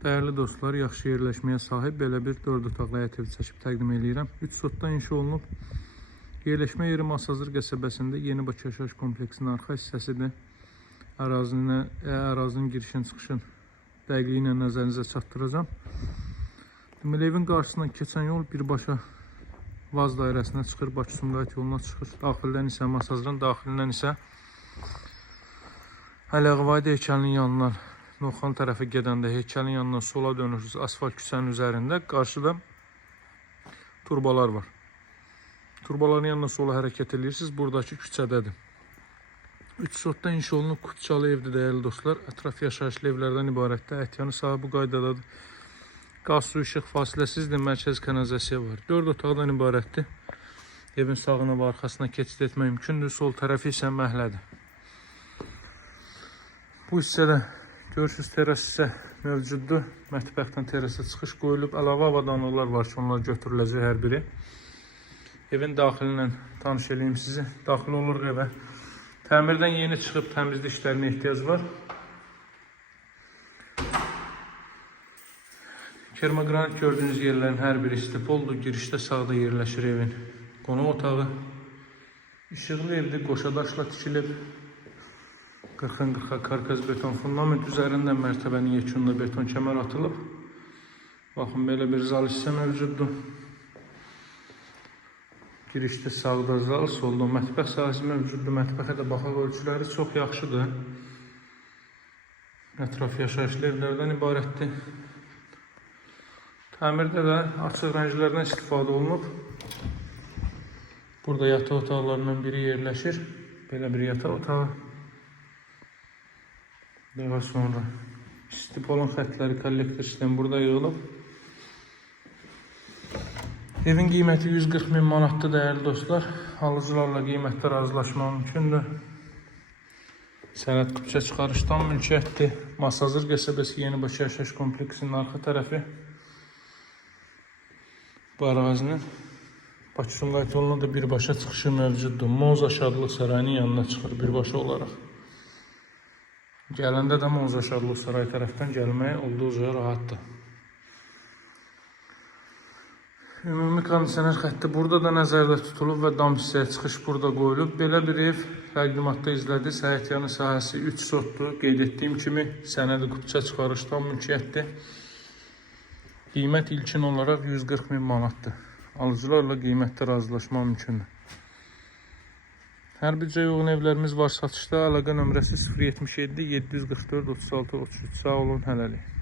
Dəyərli dostlar, yaxşı yerləşməyə sahib belə bir 4 otaqlı həyət evi çəkib təqdim edirəm. 3 sotda inşa olunub. Yerləşmə yeri Masazır qəsəbəsində Yeni Bakı yaşayış kompleksinin arxa hissəsidir. Ərazinin girişin çıxışın dəqiqliyi ilə nəzərinizə çatdıracağım. Deməli, evin qarşısından keçən yol birbaşa Vaz dairəsinə çıxır, Bakı-Sumqayıt yoluna çıxır. Daxildən isə Masazırın daxilindən isə Ələğvayda heykəlinin yanından Noxan tərəfi gedəndə heykəlin yanından sola dönürsünüz. Asfalt küçənin üzərində qarşıda turbalar var. Turbaların yanına sola hərəkət edirsiniz. Buradakı küçədədir. 3 sotda inşa olunub Kutçalı evdir dəyərli dostlar. Ətraf yaşayışlı evlərdən ibarətdir. Ətyanı sahib bu qaydadadır. Qaz, su, işıq fasiləsizdir. Mərkəz kanalizasiya var. 4 otaqdan ibarətdir. Evin sağına və arxasına keçid etmək mümkündür. Sol tərəfi isə məhlədir. Bu hissədə görürsünüz, teras isə mövcuddur. Mətbəxdən terasa çıxış qoyulub. Əlavə avadanlıqlar var ki, onlar götürüləcək hər biri. Evin daxili ilə tanış edeyim sizi. Daxil oluruq evə. Təmirdən yeni çıxıb təmizlik işlərinə ehtiyac var. Kermogranit gördüyünüz yerlərin hər biri istipoldur. Girişdə sağda yerləşir evin qonaq otağı. İşıqlı evdir, qoşadaşla tikilib. 40-40 karkaz beton fundament üzərində mərtəbənin yekununda beton kəmər atılıb. Baxın, belə bir zal hissə mövcuddur. Girişdə sağda zal, solda mətbəx sahəsi mövcuddur. Mətbəxə də baxaq, ölçüləri çox yaxşıdır. Ətraf yaşayışlı evlərdən ibarətdir. Təmirdə də açıq rənglərdən istifadə olunub. Burada yataq otaqlarından biri yerləşir. Belə bir yataq otağı. Daha sonra istipolun xətləri, kollektor sistemi burada yığılıb. Evin qiyməti 140 min manatdır dəyərli dostlar. Alıcılarla qiymətdə razılaşmaq mümkündür. Sənəd küçə çıxarışdan mülkiyyətdir. Masazır qəsəbəsi Yeni Bakı yaşayış kompleksinin arxa tərəfi. Bu ərazinin Bakı-Sumqayıt yoluna da birbaşa çıxışı mövcuddur. Moza Şadlıq Sarayının yanına çıxır birbaşa olaraq. Gələndə də Moza Şadlıq Sarayı tərəfdən gəlmək olduqca rahatdır. Ümumi kondisioner xətti burada da nəzərdə tutulub və dam hissəyə çıxış burada qoyulub. Belə bir ev təqdimatda izlədiniz. Həyətyanı sahəsi 3 sotdur. Qeyd etdiyim kimi sənədi küçə çıxarışdan mülkiyyətdir. Qiymət ilkin olaraq 140 min manatdır. Alıcılarla qiymətdə razılaşmaq mümkündür. Hər büdcə uyğun evlərimiz var satışda. Əlaqə nömrəsi 077 744 36 33. Sağ olun, hələlik.